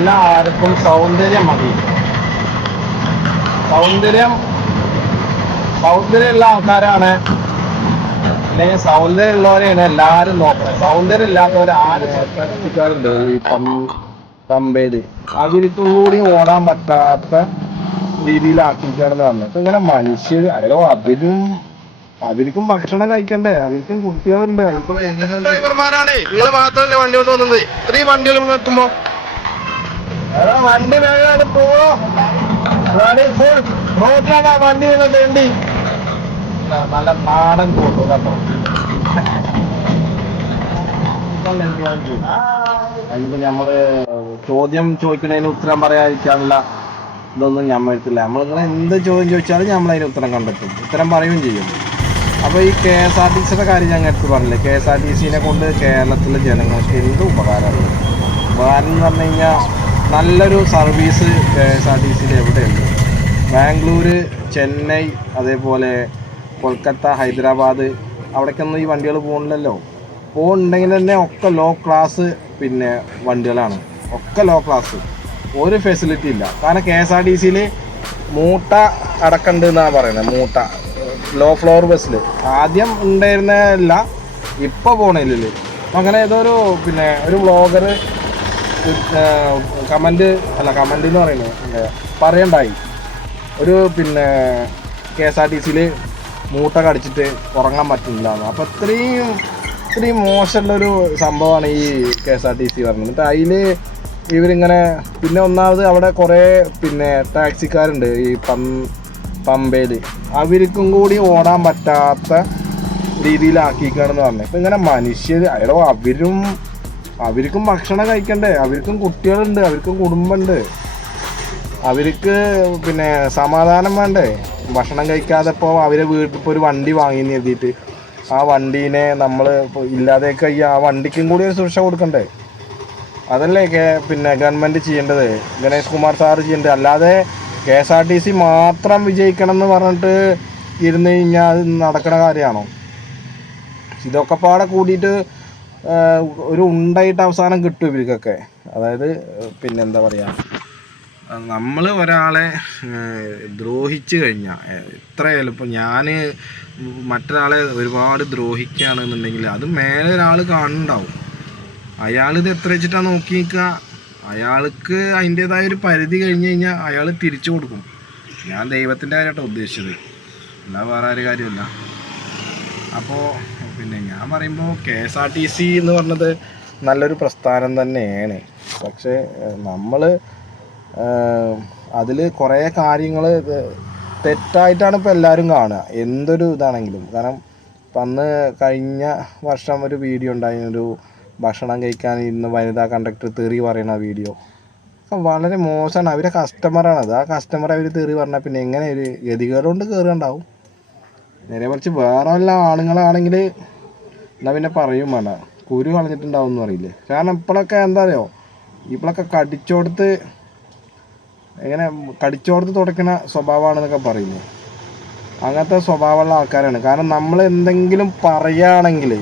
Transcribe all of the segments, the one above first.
എല്ലാവർക്കും സൗന്ദര്യം മതി. സൗന്ദര്യമുള്ള ആൾക്കാരാണ്, അല്ലെങ്കിൽ സൗന്ദര്യം ഉള്ളവരെയാണ് എല്ലാവരും നോക്കുന്നത്. സൗന്ദര്യം ഇല്ലാത്തവർ ആരും ശ്രദ്ധിക്കാറുണ്ട്. ഈ പമ്പയില് അവർക്കും കൂടി ഓടാൻ പറ്റാത്ത രീതിയിലാക്കിയിട്ടാണെന്ന് പറഞ്ഞത്. ഇങ്ങനെ മനുഷ്യർ അവർക്കും ഭക്ഷണം കഴിക്കണ്ടേ, അവർക്കും കുട്ടികളുണ്ട്. ഡ്രൈവർമാരാണ് നിങ്ങൾ മാത്രമല്ലേ വണ്ടി കൊണ്ട് വന്നത്. ഇത്രയും വണ്ടികൾ എത്തുമ്പോ വണ്ടി വേഗം പോവോ, റോഡിലാണ് വണ്ടി വേണ്ടി. നല്ല നാടൻ കൂട്ടു കേട്ടോ. അതിപ്പോ നമ്മള് ചോദ്യം ചോദിക്കുന്നതിന് ഉത്തരം പറയാതിരിക്കാനുള്ള ഇതൊന്നും ഞമ്മത്തില്ല. നമ്മളിങ്ങനെ എന്ത് ചോദ്യം ചോദിച്ചാലും നമ്മളതിന് ഉത്തരം കണ്ടെത്തും, ഉത്തരം പറയുകയും ചെയ്യും. അപ്പോൾ ഈ KSRTCയുടെ കാര്യം ഞാൻ എടുത്ത് പറഞ്ഞില്ലേ, KSRTCനെ കൊണ്ട് കേരളത്തിലെ ജനങ്ങൾക്ക് എന്ത് ഉപകാരമുണ്ട്. ഉപകാരം എന്ന് പറഞ്ഞു കഴിഞ്ഞാൽ നല്ലൊരു സർവീസ് KSRTCയിൽ എവിടെയുണ്ട്. ബാംഗ്ലൂര്, ചെന്നൈ, അതേപോലെ കൊൽക്കത്ത, ഹൈദരാബാദ് അവിടേക്കൊന്നും ഈ വണ്ടികൾ പോകുന്നില്ലല്ലോ. പോകുന്നുണ്ടെങ്കിൽ തന്നെ ഒക്കെ ലോ ക്ലാസ് വണ്ടികളാണ്, ഒക്കെ ലോ ക്ലാസ്. ഒരു ഫെസിലിറ്റി ഇല്ല. കാരണം KSRTCയിൽ മൂട്ട അടക്കണ്ട് എന്നാണ് പറയുന്നത്. മൂട്ട ലോ ഫ്ലോർ ബസ്സിൽ ആദ്യം ഉണ്ടായിരുന്നല്ല, ഇപ്പോൾ പോണില്ല. അങ്ങനെ ഏതൊരു ഒരു വ്ളോഗർ കമൻറ്റ് എന്ന് പറയുന്നത് പറയണ്ടായി. ഒരു KSRTCയിൽ മൂട്ട കടിച്ചിട്ട് ഉറങ്ങാൻ പറ്റുന്നില്ല. അപ്പോൾ ഇത്രയും മോശമുള്ളൊരു സംഭവമാണ് ഈ KSRTC പറഞ്ഞത്. എന്നിട്ട് അതിൽ ഇവരിങ്ങനെ ഒന്നാമത് അവിടെ കുറേ ടാക്സിക്കാരുണ്ട് ഈ പമ്പയിൽ. അവർക്കും കൂടി ഓടാൻ പറ്റാത്ത രീതിയിലാക്കിക്കാണെന്ന് പറഞ്ഞു. ഇപ്പം ഇങ്ങനെ മനുഷ്യർ അവർക്കും ഭക്ഷണം കഴിക്കണ്ടേ, അവർക്കും കുട്ടികളുണ്ട്, അവർക്കും കുടുംബമുണ്ട്, അവർക്ക് സമാധാനം വേണ്ടേ. ഭക്ഷണം കഴിക്കാതെ ഇപ്പോൾ അവരെ വീട്ടിൽ ഇപ്പോൾ ഒരു വണ്ടി വാങ്ങി എഴുതിയിട്ട് ആ വണ്ടീനെ നമ്മൾ ഇല്ലാതെയൊക്കെ ആ വണ്ടിക്കും കൂടി ഒരു സുരക്ഷ കൊടുക്കണ്ടേ. അതല്ലേ ഗവൺമെൻറ് ചെയ്യേണ്ടത്, ഗണേഷ് കുമാർ സാറ് ചെയ്യേണ്ടത്. അല്ലാതെ KSRTC മാത്രം വിജയിക്കണം എന്ന് പറഞ്ഞിട്ട് ഇരുന്ന് കഴിഞ്ഞാൽ അത് നടക്കുന്ന കാര്യമാണോ? ഇതൊക്കെ പാടെ കൂടിയിട്ട് ഒരു ഉണ്ടായിട്ട് അവസാനം കിട്ടും ഇവർക്കൊക്കെ. അതായത് എന്താ പറയുക, നമ്മൾ ഒരാളെ ദ്രോഹിച്ചു കഴിഞ്ഞാൽ എത്രയായാലും, ഇപ്പോൾ ഞാൻ മറ്റൊരാളെ ഒരുപാട് ദ്രോഹിക്കുകയാണെന്നുണ്ടെങ്കിൽ അത് മേലെ ഒരാൾ കാണുന്നുണ്ടാവും. അയാളിത് എത്ര വെച്ചിട്ടാണ് നോക്കി നിൽക്കുക. അയാൾക്ക് അതിൻ്റേതായ ഒരു പരിധി കഴിഞ്ഞ് കഴിഞ്ഞാൽ അയാൾ തിരിച്ചു കൊടുക്കും. ഞാൻ ദൈവത്തിൻ്റെ കാര്യമായിട്ടാണ് ഉദ്ദേശിച്ചത്, അല്ല വേറെ ഒരു കാര്യമല്ല. അപ്പോൾ ഞാൻ പറയുമ്പോൾ KSRTC എന്ന് പറഞ്ഞത് നല്ലൊരു പ്രസ്ഥാനം തന്നെയാണ്. പക്ഷേ നമ്മൾ അതിൽ കുറേ കാര്യങ്ങൾ തെറ്റായിട്ടാണ് ഇപ്പോൾ എല്ലാവരും കാണുക, എന്തൊരു ഇതാണെങ്കിലും. കാരണം ഇപ്പം അന്ന് കഴിഞ്ഞ വർഷം ഒരു വീഡിയോ ഉണ്ടായിരുന്നു, ഭക്ഷണം കഴിക്കാൻ ഇന്ന് വനിതാ കണ്ടക്ടർ തെറി പറയുന്ന വീഡിയോ. അപ്പം വളരെ മോശമാണ്. അവരെ കസ്റ്റമറാണത്. ആ കസ്റ്റമർ അവർ തെറി പറഞ്ഞാൽ എങ്ങനെ ഒരു ഗതികേടുകൊണ്ട് കയറുണ്ടാവും. നേരെ മറിച്ച് വേറെ വല്ല ആണുങ്ങളാണെങ്കിൽ എന്നാൽ പറയും വേണ്ട, കുരു കളഞ്ഞിട്ടുണ്ടാവും എന്ന് പറയില്ലേ. കാരണം ഇപ്പോഴൊക്കെ എന്താ അറിയോ, ഇപ്പോഴൊക്കെ കടിച്ചോടത്ത് തുടയ്ക്കുന്ന സ്വഭാവമാണെന്നൊക്കെ പറയില്ലേ. അങ്ങനത്തെ സ്വഭാവമുള്ള ആൾക്കാരാണ്. കാരണം നമ്മൾ എന്തെങ്കിലും പറയുകയാണെങ്കിൽ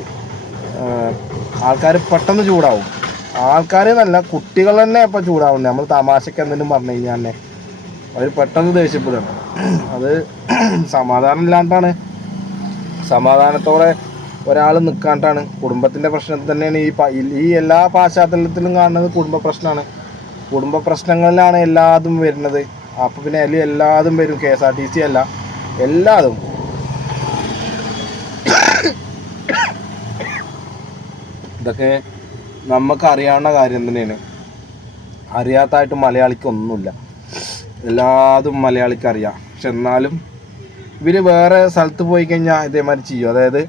ആൾക്കാർ പെട്ടെന്ന് ചൂടാവും. ആൾക്കാർ എന്നല്ല, കുട്ടികൾ തന്നെ ഇപ്പോൾ ചൂടാവുന്നുണ്ട്. നമ്മൾ തമാശയ്ക്ക് എന്തെങ്കിലും പറഞ്ഞു കഴിഞ്ഞാൽ തന്നെ അവർ പെട്ടെന്ന് ദേഷ്യപ്പെടുകയാണ്. അത് സമാധാനം ഇല്ലാണ്ടാണ്, സമാധാനത്തോടെ ഒരാൾ നിൽക്കാണ്ടാണ്. കുടുംബത്തിൻ്റെ പ്രശ്നം തന്നെയാണ് ഈ എല്ലാ പശ്ചാത്തലത്തിലും കാണുന്നത്. കുടുംബ പ്രശ്നമാണ്. കുടുംബ പ്രശ്നങ്ങളിലാണ് എല്ലാതും വരുന്നത്. അപ്പോൾ അതിൽ എല്ലാതും വരും. KSRTC അല്ല, എല്ലാതും. ഇതൊക്കെ നമുക്ക് അറിയാവുന്ന കാര്യം തന്നെയാണ്. അറിയാത്തതായിട്ട് മലയാളിക്കൊന്നുമില്ല, എല്ലാതും മലയാളിക്ക് അറിയാം. പക്ഷെ എന്നാലും ഇവർ വേറെ സ്ഥലത്ത് പോയി കഴിഞ്ഞാൽ ഇതേമാതിരി ചെയ്യും. അതായത്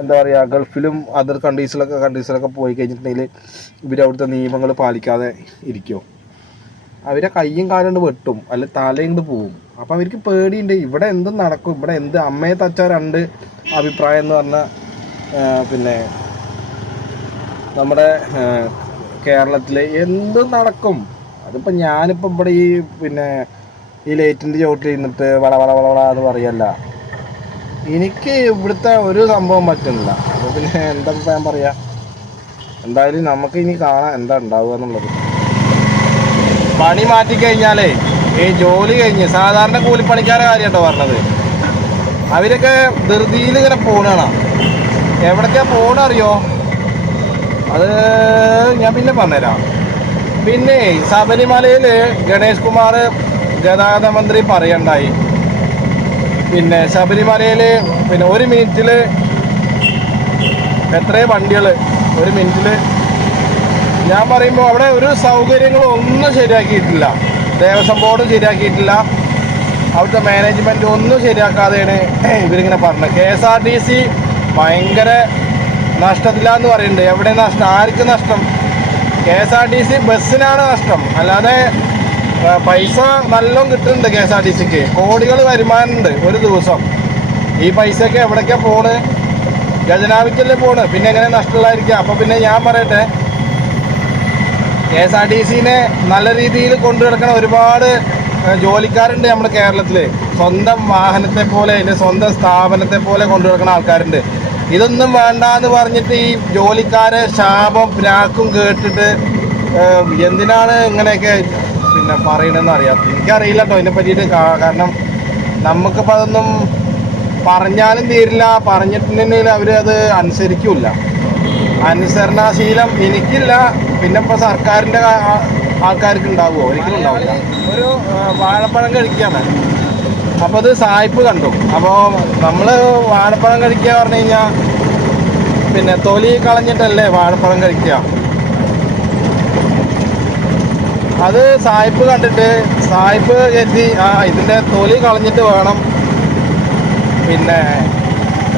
എന്താ പറയുക, ഗൾഫിലും അതർ കൺട്രീസിലൊക്കെ പോയി കഴിഞ്ഞിട്ടുണ്ടെങ്കിൽ ഇവരവിടുത്തെ നിയമങ്ങൾ പാലിക്കാതെ ഇരിക്കുമോ, അവരെ കയ്യും കാലും കൊണ്ട് വെട്ടും, അല്ലെ തലയും കൊണ്ട് പോവും. അപ്പോൾ അവർക്ക് പേടിയുണ്ട്, ഇവിടെ എന്തും നടക്കും, ഇവിടെ എന്ത് അമ്മയെ തച്ച രണ്ട് അഭിപ്രായം എന്ന് പറഞ്ഞാൽ നമ്മുടെ കേരളത്തിൽ എന്തും നടക്കും. അതിപ്പോൾ ഞാനിപ്പോൾ ഇവിടെ ഈ ലൈറ്റിൻ്റെ ചോട്ടിൽ ഇരുന്നിട്ട് വള എന്ന് പറയല്ല. എനിക്ക് ഇവിടുത്തെ ഒരു സംഭവം പറ്റുന്നില്ല. അപ്പോൾ എന്താ ഞാൻ പറയാ, എന്തായാലും നമുക്ക് ഇനി കാണാം എന്താ ഉണ്ടാവുക എന്നുള്ളത്. പണി മാറ്റിക്കഴിഞ്ഞാലേ ഈ ജോലി കഴിഞ്ഞ് സാധാരണ കൂലിപ്പണിക്കാരെ കാര്യം കേട്ടോ പറഞ്ഞത്, അവരൊക്കെ ധൃതിയിൽ ഇങ്ങനെ പോകണ എവിടേക്കാ പോകണറിയോ? അത് ഞാൻ പിന്നെ പറഞ്ഞുതരാം. പിന്നെ ശബരിമലയിൽ ഗണേഷ് കുമാർ ഗതാഗത മന്ത്രി പറയണ്ടായി, പിന്നെ ശബരിമലയിൽ പിന്നെ ഒരു മിനിറ്റിൽ എത്രയോ വണ്ടികൾ ഒരു മിനിറ്റിൽ. ഞാൻ പറയുമ്പോൾ അവിടെ ഒരു സൗകര്യങ്ങളും ഒന്നും ശരിയാക്കിയിട്ടില്ല, ദേവസ്വം ബോർഡ് ശരിയാക്കിയിട്ടില്ല, അവിടുത്തെ മാനേജ്മെൻറ്റ് ഒന്നും ശരിയാക്കാതെയാണ് ഇവരിങ്ങനെ പറഞ്ഞത്. KSRTC ഭയങ്കര നഷ്ടത്തിലാന്ന് പറയുന്നുണ്ട്. എവിടെ നഷ്ടം? ആർക്ക് നഷ്ടം? KSRTC ബസ്സിനാണ് നഷ്ടം, അല്ലാതെ പൈസ നല്ലോണം കിട്ടുന്നുണ്ട്. KSRTCക്ക് കോടികൾ വരുമാനമുണ്ട് ഒരു ദിവസം. ഈ പൈസയൊക്കെ എവിടേക്കാണ് പോണ്? ഖജനാവിക്കല്ലേ പോണ്, പിന്നെ എങ്ങനെ നഷ്ടമുള്ളതായിരിക്കുക? അപ്പോൾ പിന്നെ ഞാൻ പറയട്ടെ, KSRTCനെ നല്ല രീതിയിൽ കൊണ്ടു നടക്കുന്ന ഒരുപാട് ജോലിക്കാരുണ്ട് നമ്മുടെ കേരളത്തിൽ. സ്വന്തം വാഹനത്തെ പോലെ, അതിൻ്റെ സ്വന്തം സ്ഥാപനത്തെ പോലെ കൊണ്ടു നടക്കുന്ന ആൾക്കാരുണ്ട്. ഇതൊന്നും വേണ്ട എന്ന് പറഞ്ഞിട്ട് ഈ ജോലിക്കാരെ ശാപം പ്രാക്കും കേട്ടിട്ട് എന്തിനാണ് ഇങ്ങനെയൊക്കെ പിന്നെ പറയണമെന്ന് അറിയാം. എനിക്കറിയില്ല കേട്ടോ ഇതിനെ പറ്റിയിട്ട്. കാരണം നമുക്കിപ്പോൾ അതൊന്നും പറഞ്ഞാലും തീരില്ല, പറഞ്ഞിട്ടുണ്ടെങ്കിൽ അവർ അത് അനുസരിക്കില്ല. അനുസരണാശീലം എനിക്കില്ല, പിന്നെ ഇപ്പോൾ സർക്കാരിൻ്റെ ആൾക്കാർക്ക് ഉണ്ടാവുമോ? ഒരിക്കലും ഉണ്ടാവില്ല. ഒരു വാഴപ്പഴം കഴിക്കുകയാണ്, അപ്പോൾ അത് സായിപ്പ് കണ്ടു. അപ്പോൾ നമ്മൾ വാഴപ്പഴം കഴിക്കുക പറഞ്ഞു കഴിഞ്ഞാൽ പിന്നെ തൊലി കളഞ്ഞിട്ടല്ലേ വാഴപ്പഴം കഴിക്കുക. അത് സായിപ്പ് കണ്ടിട്ട് സായിപ്പ് കരുതി ഇതിൻ്റെ തൊലി കളഞ്ഞിട്ട് വേണം, പിന്നെ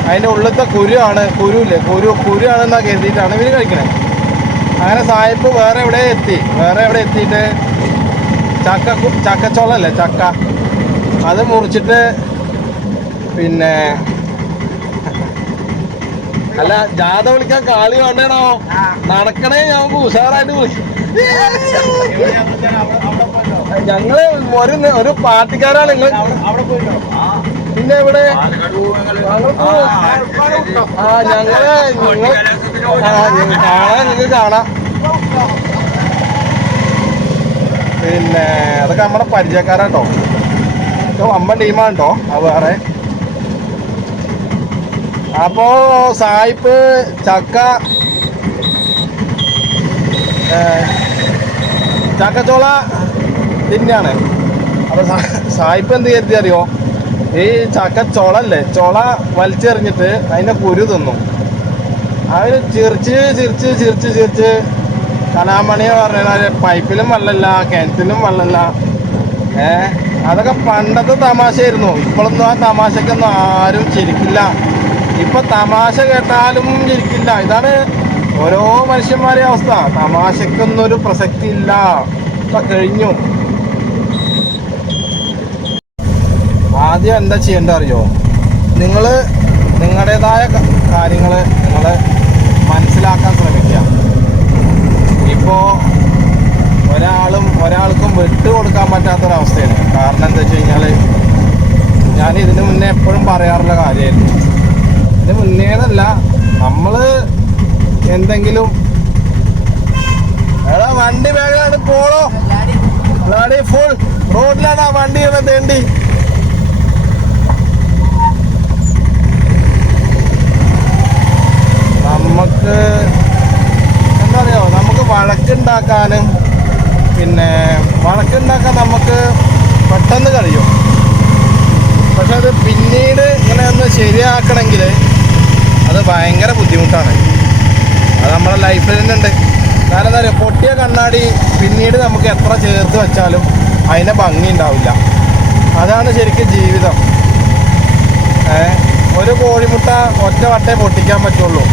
അതിൻ്റെ ഉള്ളിലത്തെ കുരുവാണെന്നാണ് കരുതിയിട്ടാണ് ഇവർ കഴിക്കണത്. അങ്ങനെ സായിപ്പ് വേറെ എവിടെ എത്തിയിട്ട് ചക്കച്ചോളല്ലേ, ചക്ക അത് മുറിച്ചിട്ട് പിന്നെ അല്ല ജാഥ വിളിക്കാൻ കാളി വേണ്ടേണോ? നടക്കണേ ഞങ്ങൾക്ക് ഉഷാറായിട്ട് വിളിക്കും. ഞങ്ങള് ഒരു പാർട്ടിക്കാരാണ് നിങ്ങൾ. പിന്നെ ഇവിടെ നിങ്ങൾക്ക് കാണാം. പിന്നെ അതൊക്കെ നമ്മുടെ പരിചയക്കാരാട്ടോ, അമ്മ ടീമാണ് കേട്ടോ. അത് വേറെ. അപ്പോ സായിപ്പ് ചക്കച്ചോള തിന്നാണ്. അപ്പൊ സായിപ്പ് എന്ത് കരുതി അറിയോ? ഈ ചക്കച്ചോളല്ലേ, ചൊള വലിച്ചെറിഞ്ഞിട്ട് അതിൻ്റെ കുരു തിന്നു. അവര് ചിരിച്ച് കലാമണിയെ പറഞ്ഞാൽ പൈപ്പിലും വെള്ളമില്ല, കിണറ്റിലും വെള്ളമില്ല. അതൊക്കെ പണ്ടത്തെ തമാശയായിരുന്നു. ഇപ്പോഴൊന്നും ആ തമാശക്കൊന്നും ആരും ചിരിക്കില്ല. ഇപ്പൊ തമാശ കേട്ടാലും ചിരിക്കില്ല. ഇതാണ് ഓരോ മനുഷ്യന്മാരുടെ അവസ്ഥ. തമാശക്കൊന്നും ഒരു പ്രസക്തി ഇല്ല. ഇപ്പൊ കഴിഞ്ഞു. ആദ്യം എന്താ ചെയ്യേണ്ട അറിയോ? നിങ്ങൾ നിങ്ങളുടേതായ കാര്യങ്ങൾ നിങ്ങൾ മനസ്സിലാക്കാൻ ശ്രമിക്കുക. ഇപ്പോൾ ഒരാൾക്കും വിട്ടുകൊടുക്കാൻ പറ്റാത്തൊരവസ്ഥയാണ്. കാരണം എന്താ വെച്ച് കഴിഞ്ഞാൽ, ഞാൻ ഇതിന് മുന്നേ എപ്പോഴും പറയാറുള്ള കാര്യമായിരുന്നു. ഇതിന് മുന്നേന്നല്ല, നമ്മൾ എന്തെങ്കിലും വണ്ടി വേഗമാണ് പോളോ, ഫുൾ റോഡിലാണ് ആ വണ്ടി തേണ്ടി. നമുക്ക് എന്താ പറയുക, നമുക്ക് വഴക്കുണ്ടാക്കാനും പിന്നെ വഴക്കുണ്ടാക്കാൻ നമുക്ക് പെട്ടെന്ന് കഴിയും. പക്ഷെ അത് പിന്നീട് ഇങ്ങനെ ഒന്ന് ശരിയാക്കണമെങ്കിൽ അത് ഭയങ്കര ബുദ്ധിമുട്ടാണ്. അത് നമ്മുടെ ലൈഫിൽ തന്നെ ഉണ്ട്. കാരണം എന്താ പറയുക, പൊട്ടിയ കണ്ണാടി പിന്നീട് നമുക്ക് എത്ര ചേർത്ത് വെച്ചാലും അതിൻ്റെ ഭംഗി ഉണ്ടാവില്ല. അതാണ് ശരിക്കും ജീവിതം. ഒരു കോഴിമുട്ട ഒറ്റ വട്ടേ പൊട്ടിക്കാൻ പറ്റുള്ളൂ.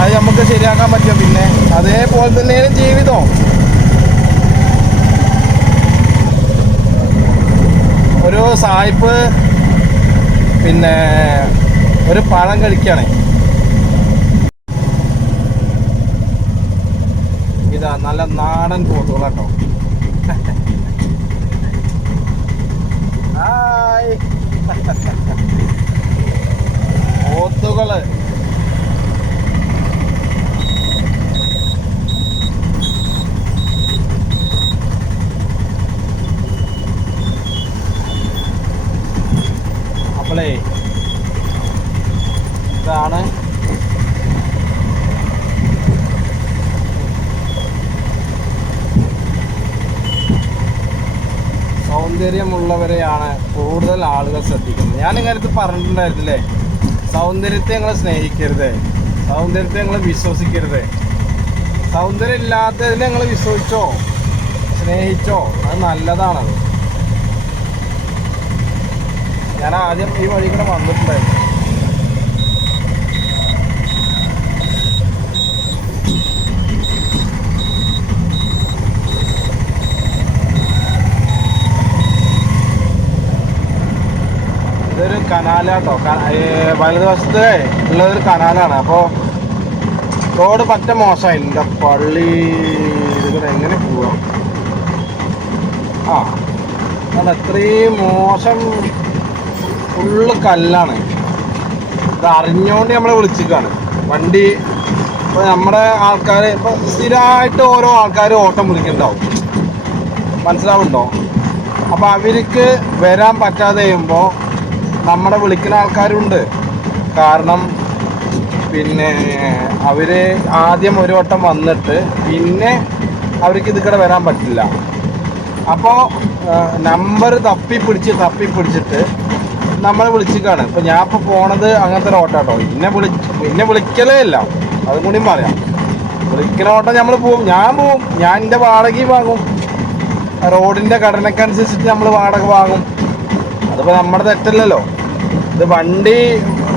അത് നമുക്ക് ശരിയാക്കാൻ പറ്റും. പിന്നെ അതേപോലെ തന്നെയാണ് ജീവിതം. ഒരു സായിപ്പ് പിന്നെ ഒരു പഴം കഴിക്കുകയാണ്. ഇതാ നല്ല നാടൻ പോത്തുകൾ കേട്ടോ. ഹായ് പോത്തുകള്. സൗന്ദര്യമുള്ളവരെയാണ് കൂടുതൽ ആളുകൾ ശ്രദ്ധിക്കുന്നത്. ഞാൻ ഇങ്ങനത്തെ പറഞ്ഞിട്ടുണ്ടായിരുന്നില്ലേ, സൗന്ദര്യത്തെ നിങ്ങൾ സ്നേഹിക്കരുത്, സൗന്ദര്യത്തെ നിങ്ങൾ വിശ്വസിക്കരുത്. സൗന്ദര്യം ഇല്ലാത്തതിനെ നിങ്ങൾ വിശ്വസിച്ചോ സ്നേഹിച്ചോ, അത് നല്ലതാണത്. ഞാൻ ആദ്യം ഈ വഴി കൂടെ വന്നിട്ടുണ്ടായിരുന്നു. ഇതൊരു കനാലാട്ടോ, വലതുവശത്ത് ഉള്ളതൊരു കനാലാണ്. അപ്പോൾ റോഡ് പറ്റ മോശമായി. എൻ്റെ പള്ളി ഇതിൽ എങ്ങനെ പോവാം? അത് അത്രയും മോശം, ഫുള്ള് കല്ലാണ്. ഇത് അറിഞ്ഞുകൊണ്ട് നമ്മളെ വിളിച്ചിക്കാണ് വണ്ടി. ഇപ്പോൾ നമ്മുടെ ആൾക്കാർ ഇപ്പോൾ സ്ഥിരമായിട്ട് ഓരോ ആൾക്കാർ ഓട്ടം വിളിക്കുന്നുണ്ടാവും, മനസ്സിലാവുന്നുണ്ടോ? അപ്പോൾ അവർക്ക് വരാൻ പറ്റാതെ കഴിയുമ്പോൾ നമ്മളെ വിളിക്കുന്ന ആൾക്കാരുണ്ട്. കാരണം പിന്നെ അവർ ആദ്യം ഒരു വട്ടം വന്നിട്ട് പിന്നെ അവർക്ക് ഇതിക്കടെ വരാൻ പറ്റില്ല. അപ്പോൾ നമ്പർ തപ്പിപ്പിടിച്ചിട്ട് നമ്മളെ വിളിച്ചിക്കാണ്. ഇപ്പോൾ ഞാൻ ഇപ്പോൾ പോണത് അങ്ങനത്തെ ഒരു ഓട്ടാട്ടോ. എന്നെ വിളിക്കലേ ഇല്ല, അതും കൂടിയും പറയാം. വിളിക്കുന്ന ഓട്ടം നമ്മൾ പോവും, ഞാൻ എൻ്റെ വാടകയും വാങ്ങും. റോഡിൻ്റെ ഘടനക്കനുസരിച്ചിട്ട് നമ്മൾ വാടക വാങ്ങും. അതിപ്പോൾ നമ്മുടെ തെറ്റല്ലല്ലോ. ഇത് വണ്ടി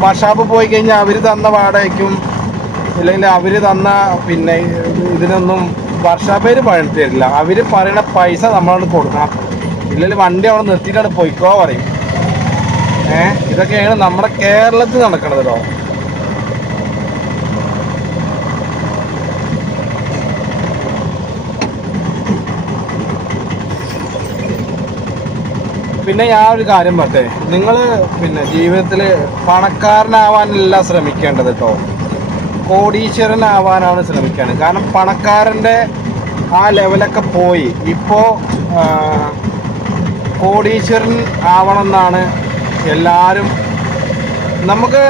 വർക്ക്ഷോപ്പ് പോയി കഴിഞ്ഞാൽ അവർ തന്ന വാടകയ്ക്കും ഇല്ലെങ്കിൽ അവർ തന്ന പിന്നെ ഇതിനൊന്നും വർക്ക്ഷോപ്പേര് പണിട്ട് തരില്ല. അവർ പറയുന്ന പൈസ നമ്മളോട് കൊടുക്കണം. ഇല്ലെങ്കിൽ വണ്ടി അവിടെ നിർത്തിയിട്ടാണ് പോയിക്കോ പറയും. ഇതൊക്കെയാണ് നമ്മുടെ കേരളത്തിൽ നടക്കണത് കേട്ടോ. പിന്നെ ഞാൻ ഒരു കാര്യം പറട്ടെ, നിങ്ങൾ പിന്നെ ജീവിതത്തിൽ പണക്കാരനാവാനല്ല ശ്രമിക്കേണ്ടത് കേട്ടോ, കോടീശ്വരനാവാനാണ് ശ്രമിക്കേണ്ടത്. കാരണം പണക്കാരൻ്റെ ആ ലെവലൊക്കെ പോയി. ഇപ്പോൾ കോടീശ്വരൻ ആവണമെന്നാണ് എല്ലാവരും. നമുക്ക്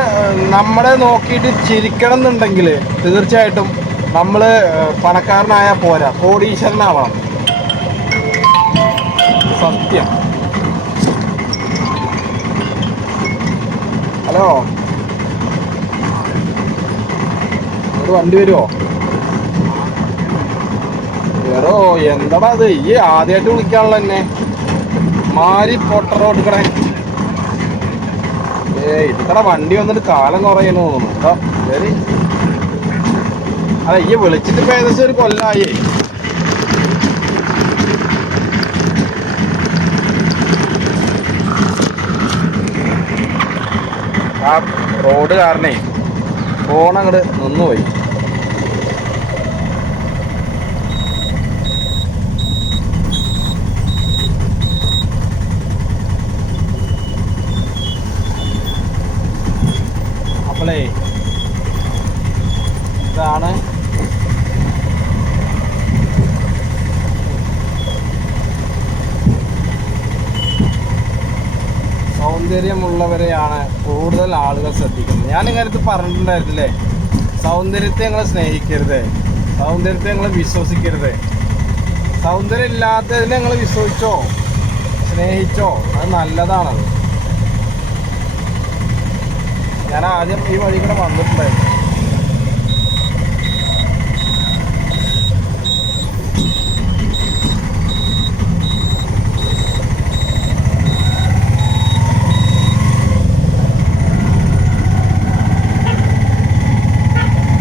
നമ്മളെ നോക്കിയിട്ട് ചിരിക്കണം എന്നുണ്ടെങ്കിൽ തീർച്ചയായിട്ടും നമ്മൾ പണക്കാരനായാൽ പോരാ, കോടീശ്വരനാവണം. സത്യം. ഹലോ, ഒരു വണ്ടി വരുമോ? വേറോ എന്താടാ അത്? ഈ ആദ്യമായിട്ട് വിളിക്കാനുള്ള എന്നെ മാരി പൊട്ട റോഡിക്കടെ. ഇതിക്കടെ വണ്ടി വന്നിട്ട് കാലം കുറയുന്നു തോന്നുന്നു. എന്താ ശരി. അതെ, ഈ വിളിച്ചിട്ട് ഇപ്പം ഏകദേശം ഒരു കൊല്ലമായി. ആ റോഡ് കാരണേ ഫോൺ അങ്ങോട്ട് നിന്നുപോയി. അപ്പോളേ ഇതാണ് സൗന്ദര്യമുള്ളവരെയാണ് കൂടുതൽ ആളുകൾ ശ്രദ്ധിക്കുന്നത്. ഞാൻ ഇങ്ങനത്തെ പറഞ്ഞിട്ടുണ്ടായിരുന്നില്ലേ, സൗന്ദര്യത്തെ നിങ്ങൾ സ്നേഹിക്കരുത്, സൗന്ദര്യത്തെ നിങ്ങൾ വിശ്വസിക്കരുത്. സൗന്ദര്യം ഇല്ലാത്തതിനെ നിങ്ങൾ വിശ്വസിച്ചോ സ്നേഹിച്ചോ, അത് നല്ലതാണത്. ഞാൻ ആദ്യം ഈ വഴി കൂടെ വന്നിട്ടുണ്ടായിരുന്നു.